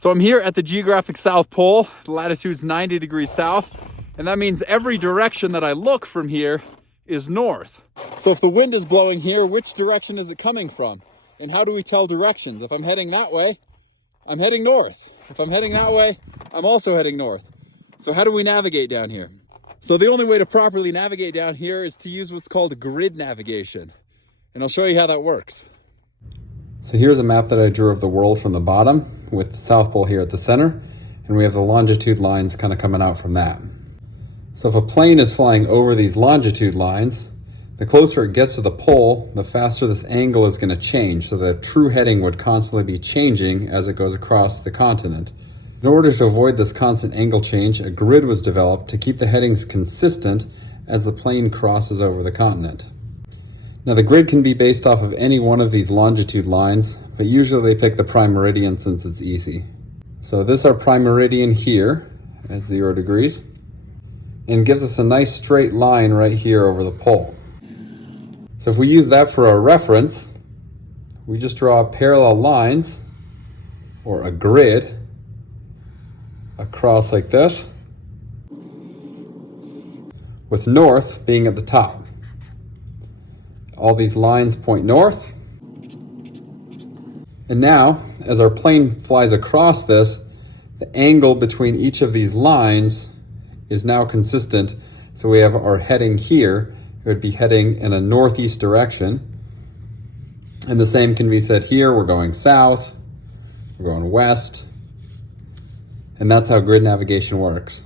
So I'm here at the geographic South Pole, the latitude's 90 degrees south, and that means every direction that I look from here is north. So if the wind is blowing here, which direction is it coming from? And how do we tell directions? If I'm heading that way, I'm heading north. If I'm heading that way, I'm also heading north. So how do we navigate down here? So the only way to properly navigate down here is to use what's called grid navigation. And I'll show you how that works. So here's a map that I drew of the world from the bottom with the South Pole here at the center, and we have the longitude lines kind of coming out from that. So if a plane is flying over these longitude lines, the closer it gets to the pole, the faster this angle is going to change. So the true heading would constantly be changing as it goes across the continent. In order to avoid this constant angle change, a grid was developed to keep the headings consistent as the plane crosses over the continent. Now the grid can be based off of any one of these longitude lines, but usually they pick the prime meridian since it's easy. So this is our prime meridian here at 0 degrees, and gives us a nice straight line right here over the pole. So if we use that for our reference, we just draw parallel lines, or a grid, across like this, with north being at the top. All these lines point north. And now, as our plane flies across this, the angle between each of these lines is now consistent. So we have our heading here. It would be heading in a northeast direction. And the same can be said here. We're going south, we're going west. And that's how grid navigation works.